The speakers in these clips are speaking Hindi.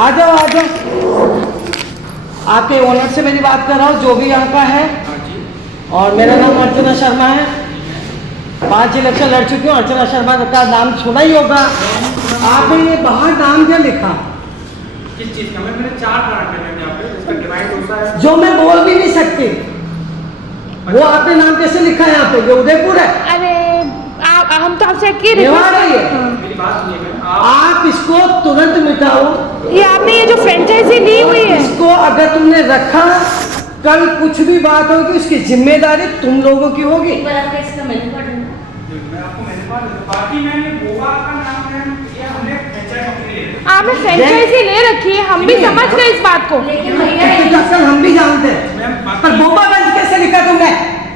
आ जाओ आ जाओ। आपके ओनर से मेरी बात कर रहा हूँ, जो भी यहाँ का है। और मेरा नाम अर्चना शर्मा है। 5 इलेक्शन लड़ चुकी हूँ। अर्चना शर्मा का नाम सुना ही होगा आपने। ये बाहर नाम क्या लिखा? किस चीज़ का? मैंने 4 ब्रांड है यहाँ पे, जिसका डिवाइड होता है, जो मैं बोल भी नहीं सकती। वो आपने नाम कैसे लिखा है यहाँ पे? ये उदयपुर है। अरे हम तो आपसे मेवाड़ है ये। मेरी बात सुनिए मैम, आप इसको तुरंत मिटाओ। ये आपने ये जो फ्रेंचाइजी ली हुई है, इसको अगर तुमने रखा, कल कुछ भी बात होगी उसकी जिम्मेदारी तुम लोगों की होगी। एक बार आपका इसका मेन्यू कार्ड देना। मैं आपको मैंने बात बाकी मैंने गोवा का नाम है, ये हमने फ्रेंचाइज कंपनी ले रखी है। आपने फ्रेंचाइजी ले रखी है, हम भी समझ गए इस बात को। लेकिन भैया इसके दरअसल हम भी जानते हैं, मैम पर बोबागंज कैसे लिखा तुमने?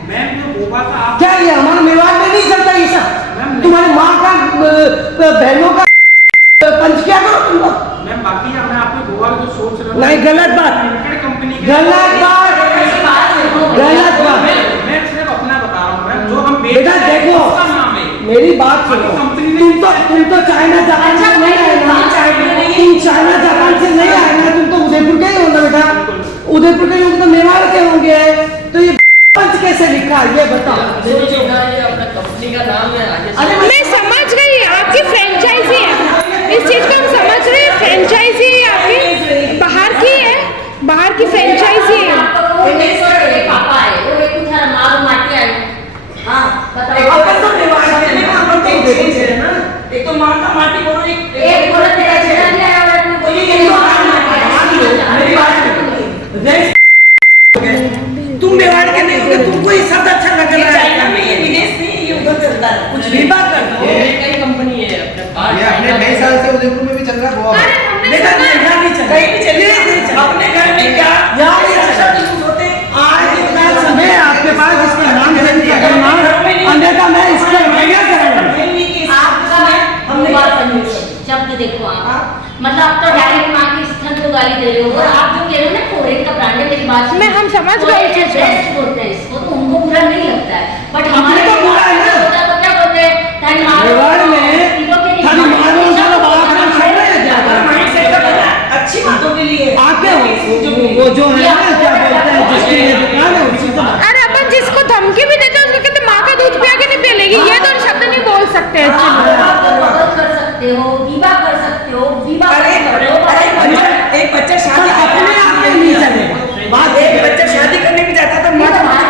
मैम जो गोवा का आप क्या ये हमारे मेवाड़ में नहीं चलता ये सब? तुम्हारी माँ का बहनों का पंच क्या करो तुम लोग? मैम बाकी मैं आपको गोवा का जो सोच रहा हूँ, नहीं, गलत बात। लिमिटेड कंपनी के गलत बात, गलत बात। मैं सिर्फ अपना बता रहा हूँ मैम, जो हम बेटा देखो, उसका नाम है। मेरी बात सुनो। तुम तो चाइना जापान से नहीं आए ना? तुम चाइना जापान से नहीं आए ना? तुम तो उदयपुर के ही हो ना बेटा। उदयपुर के लोग तो मेवाड़ के होंगे। तो ये पंच कैसे लिखा ये बताओ। कंपनी का नाम है अरे मैं समझ गई, आपकी फ्रेंचाइजी है, इस चीज को हम समझ रहे हैं। फ्रेंचाइजी आपकी बाहर की है, बाहर की फ्रेंचाइजी है। पापा है वो एक उधर मारो माटी आई। हाँ बताओ। अपन तो मेवाड़ के नहीं, अपन तो उदयपुर से है ना। एक तो माँ का माटी बोलो, एक बोला तेरा चेहरा नहीं आया और अपने कोई ये तो मेरी बात सुनो। तुम मेवाड़ के नहीं होगे, तुमको ये शब्द अच्छा लग रहा है। चाइना में ये विदेश नहीं, ये उधर चलता है। कुछ भी बात कर दो। कई कंपनी है अपने पास। ये अपने कई साल से उदयपुर में भी चल रहा है, गोवा में। बेटा यहाँ नहीं चल, कहीं भी चलिए। अपने घर में क्या यहाँ ये शब्द यूज होते? आज इतना समय है आपके पास इसका नाम चेंज करना, अन्यथा मैं इसको क्या करूँगा? हमने बात समझी। शब्द देखो आप, मतलब आप तो डायरेक्ट माँ के स्थल को गाली दे रहे हो। और आप जो कह रहे हो ना फॉरेन का ब्रांड है, मेरी बात मैं हम समझ गए इस चीज को। बेस्ट बोलते हैं इसको, तो उनको बुरा नहीं लगता है, बट हमारे तो बुरा है ना। तो क्या बोलते हैं? थाली मारो, मेवाड़ में किलो के लिए थाली मारो, साला बाप ने सही है क्या? अच्छी बातों के लिए आते हो वो जो है ना, क्या बोलते हैं, जिसकी ये दुकान है उसी से। अरे अपन जिसको धमकी भी देते हैं उसको कहते माँ का दूध पिया के नहीं पिलेगी, ये तो शब्द नहीं बोल सकते हैं। कर सकते हो, गीबा कर सकते हो, गीबा एक बच्चा शादी अपने आप में नहीं चलेगा। बात एक बच्चा शादी करने भी जाता तो नहीं तो बात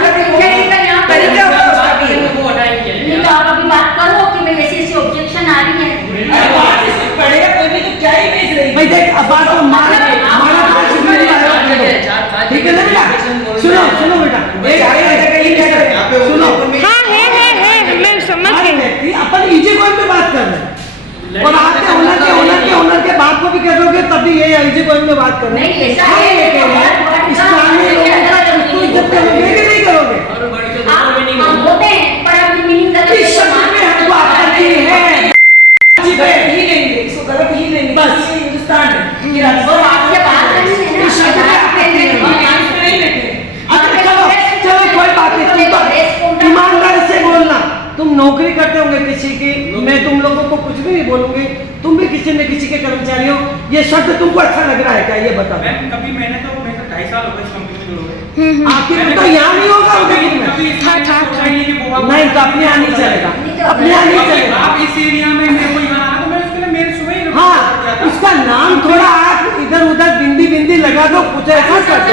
तरीका होता उसका भी। वो हटाएंगे। नहीं तो आप अभी बात करो कि मैं ऐसी ऐसी ऑब्जेक्शन आ रही है। पढ़ेगा कोई भी तो क्या ही बेच रही? भाई देख, अब बात को मारा ठीक है ना बेटा? सुनो बेटा, सुनो। हाँ है मैं समझ गई। अपन इजी पॉइंट पे बात कर रहे हैं, और आपके ओनर के बात को भी कह दोगे तब भी ये इजी पॉइंट में बात कर रहे हैं। नहीं ऐसा है, स्थानीय लोगों का उसको इज्जत करोगे कि नहीं करोगे? और बढ़ के दो मीनिंग हम होते हैं पर आपकी मीनिंग गलत इस शब्द में हमको आपत्ति है। ही लेंगे, इसको गलत ही लेंगे। बस हिंदुस्तान है। और आपके बात करनी है ना, इस शब्द में आपत्ति है, हम यहाँ पे नहीं लेंगे। अच्छा चलो कोई बात नहीं, तुम तो ईमानदारी से बोलना। तुम नौकरी करते होंगे किसी की, मैं तुम लोगों को कुछ भी नहीं बोलूंगी। तुम भी किसी न किसी के कर्मचारी हो। ये शब्द तुमको अच्छा लग रहा है क्या, ये बताओ। मैम कभी मैंने तो 2.5 साल हो गए इस कंपनी में जुड़े हुए। आखिर तो यहाँ नहीं होगा उदयपुर में। नहीं तो अपने यहाँ नहीं चलेगा, अपने यहाँ नहीं चलेगा। आप इस एरिया में मेरे को यहाँ आना, तो मैं उसके लिए मेरे सुबह ही हाँ, उसका नाम थोड़ा आप इधर उधर बिंदी लगा दो, कुछ ऐसा कर दो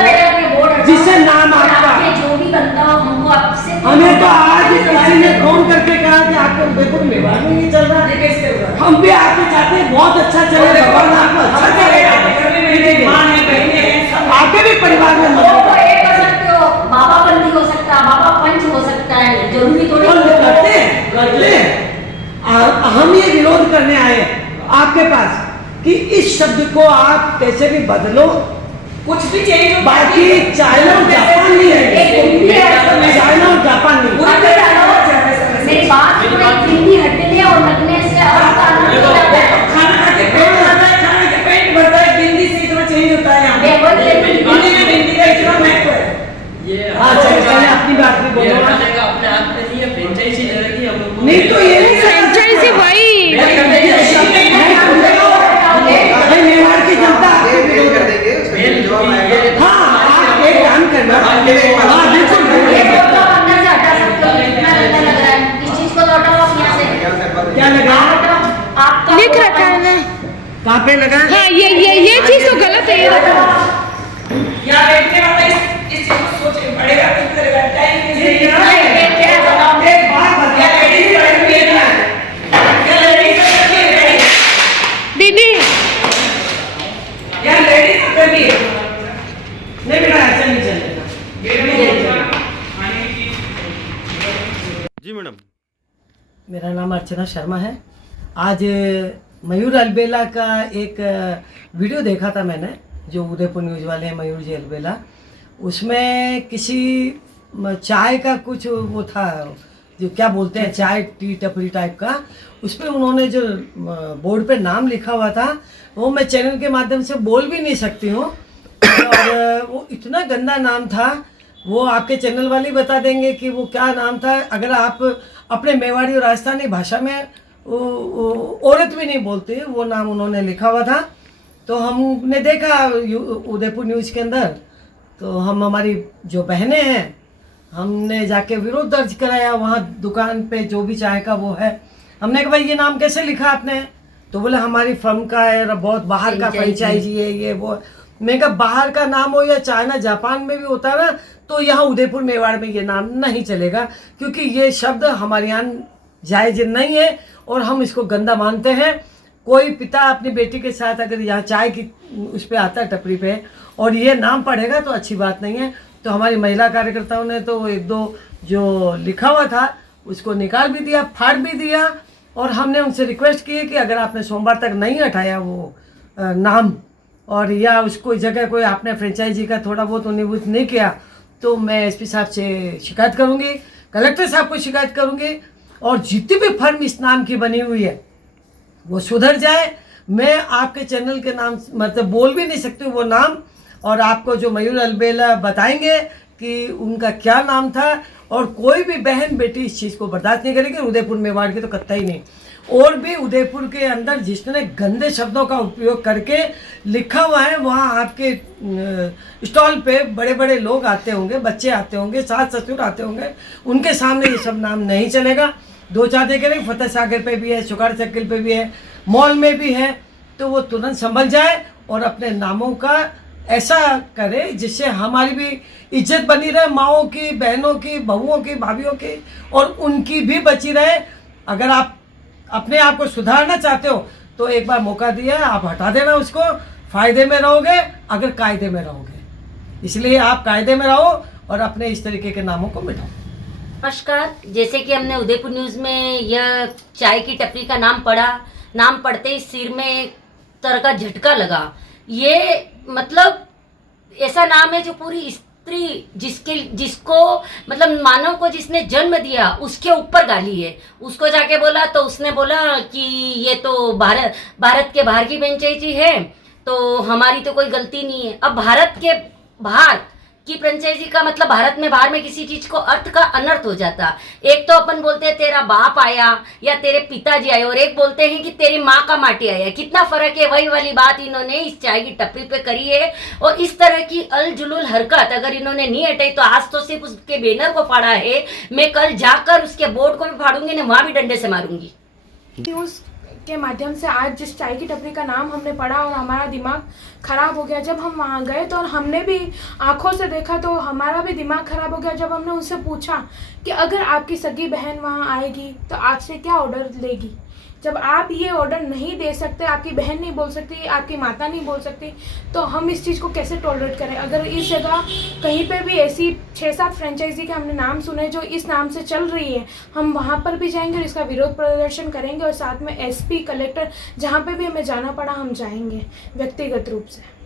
जिससे नाम आपका। जो भी बनता हो हमको आपसे हमें तो आज किसी ने फोन करके कहा कि आपके उदयपुर मेवाड़ में नहीं चल रहा है। हम भी आपके चाहते हैं बहुत अच्छा चले, भगवान आपको अच्छा चलेगा। आपके भी परिवार में वो तो एक कर सकते हो, बाबा बंदी हो सकता है, बाबा पंच हो सकता है, जरूरी थोड़ी करते हैं। हम ये विरोध करने आए आपके पास कि इस शब्द को आप कैसे भी बदलो, कुछ भी चेंज। बाकी चाइना और जापान नहीं है, चाइना और जापान नहीं। मेरी बात सुनो, एक हिंदी हटने और लगने से और खाना खा के पेट भरता है, खाने के पेट भरता है, बिंदी से इतना चेंज होता है यहाँ। हिंदी में बिंदी का इतना महत्व है। ये हाँ चलिए अपनी बात भी बोलो। अपने आप में नहीं है, फ्रेंचाइजी ले रखी है हम लोग। नहीं तो ये नहीं फ्रेंचाइजी वही मेवाड़ की जनता कहाँ पे लगा है? हाँ ये चीज तो गलत है, ये देखो। यहाँ बैठने वाला इस चीज को सोच पड़ेगा कि करेगा टाइम एक बात बता, दीदी यार लेडीज करनी है नहीं बेटा, ऐसा नहीं चलेगा। जी मैडम। मेरा नाम अर्चना शर्मा है। आज मयूर अलबेला का एक वीडियो देखा था मैंने, जो उदयपुर न्यूज़ वाले हैं मयूर जी अलबेला। उसमें किसी चाय का कुछ वो था, जो क्या बोलते हैं चाय टी टपरी टाइप का, उस पर उन्होंने जो बोर्ड पे नाम लिखा हुआ था वो मैं चैनल के माध्यम से बोल भी नहीं सकती हूँ, और वो इतना गंदा नाम था। वो आपके चैनल वाले बता देंगे कि वो क्या नाम था। अगर आप अपने मेवाड़ी और राजस्थानी भाषा में औरत भी नहीं बोलते, वो नाम उन्होंने लिखा हुआ था। तो हमने देखा उदयपुर न्यूज़ के अंदर, तो हम हमारी जो बहनें हैं हमने जाके विरोध दर्ज कराया वहाँ दुकान पे, जो भी चाय का वो है। हमने कहा भाई ये नाम कैसे लिखा आपने? तो बोले हमारी फर्म का है, बहुत बाहर का फ्रेंचाइजी है ये वो। मैं कहा बाहर का नाम हो या चाइना जापान में भी होता है ना, तो यहाँ उदयपुर मेवाड़ में ये नाम नहीं चलेगा, क्योंकि ये शब्द हमारे यहाँ जायज़ नहीं है और हम इसको गंदा मानते हैं। कोई पिता अपनी बेटी के साथ अगर यहाँ चाय की उस पर आता है टपरी पे और ये नाम पढ़ेगा तो अच्छी बात नहीं है। तो हमारी महिला कार्यकर्ताओं ने तो एक दो जो लिखा हुआ था उसको निकाल भी दिया, फाड़ भी दिया, और हमने उनसे रिक्वेस्ट की कि अगर आपने सोमवार तक नहीं हटाया वो नाम, और या उसको जगह कोई आपने फ्रेंचाइजी का थोड़ा बहुत उन्नीभूत नहीं किया, तो मैं एसपी साहब से शिकायत करूंगी, कलेक्टर साहब को शिकायत करूंगी, और जितनी भी फर्म इस नाम की बनी हुई है वो सुधर जाए। मैं आपके चैनल के नाम मतलब बोल भी नहीं सकती वो नाम, और आपको जो मयूर अलबेला बताएंगे कि उनका क्या नाम था, और कोई भी बहन बेटी इस चीज़ को बर्दाश्त नहीं करेगी। उदयपुर मेवाड़ के तो कतई नहीं, और भी उदयपुर के अंदर जिसने गंदे शब्दों का उपयोग करके लिखा हुआ है, वहाँ आपके स्टॉल पे बड़े बड़े लोग आते होंगे, बच्चे आते होंगे, सास ससुर आते होंगे, उनके सामने ये सब नाम नहीं चलेगा। दो चार जगह फतेह सागर पे भी है, शुगार सर्किल पे भी है, मॉल में भी है, तो वो तुरंत संभल जाए और अपने नामों का ऐसा करे जिससे हमारी भी इज्जत बनी रहे, माओं की, बहनों की, बहुओं की, भाभीयों की, और उनकी भी बची रहे। अगर आप अपने आप को सुधारना चाहते हो तो एक बार मौका दिया है, आप हटा देना उसको, फ़ायदे में रहोगे अगर कायदे में रहोगे। इसलिए आप कायदे में रहो और अपने इस तरीके के नामों को मिटाओ। नमस्कार, जैसे कि हमने उदयपुर न्यूज़ में यह चाय की टपरी का नाम पढ़ा, नाम पढ़ते ही सिर में एक तरह का झटका लगा। ये मतलब ऐसा नाम है जो पूरी स्त्री जिसको मतलब मानव को जिसने जन्म दिया उसके ऊपर गाली है। उसको जाके बोला तो उसने बोला कि ये तो भारत के बाहर की फ्रेंचाइजी है, तो हमारी तो कोई गलती नहीं है। अब भारत के बाहर की फ्रेंचाइजी का मतलब भारत में बाहर में किसी चीज को अर्थ का अनर्थ हो जाता। एक तो अपन बोलते हैं तेरा बाप आया या तेरे पिताजी आए, और एक बोलते हैं कि तेरी माँ का माटी आया। कितना फर्क है, वही वाली बात इन्होंने इस चाय की टपरी पे करी है। और इस तरह की अल जुलूल हरकत अगर इन्होंने नहीं हटाई तो आज तो सिर्फ उसके बैनर को फाड़ा है, मैं कल जाकर उसके बोर्ड को भी फाड़ूंगी ना, वहां भी डंडे से मारूंगी। न्यूज़ के माध्यम से आज जिस चाय की टपरी का नाम हमने पढ़ा और हमारा दिमाग खराब हो गया। जब हम वहाँ गए तो हमने भी आंखों से देखा तो हमारा भी दिमाग खराब हो गया। जब हमने उनसे पूछा कि अगर आपकी सगी बहन वहाँ आएगी तो आपसे क्या ऑर्डर लेगी, जब आप ये ऑर्डर नहीं दे सकते, आपकी बहन नहीं बोल सकती, आपकी माता नहीं बोल सकती, तो हम इस चीज़ को कैसे टॉलरेट करें। अगर इस जगह कहीं पे भी ऐसी 6-7 फ्रेंचाइजी के हमने नाम सुने जो इस नाम से चल रही है, हम वहाँ पर भी जाएंगे और इसका विरोध प्रदर्शन करेंगे, और साथ में एसपी, कलेक्टर, जहाँ पे भी हमें जाना पड़ा हम जाएंगे व्यक्तिगत रूप से।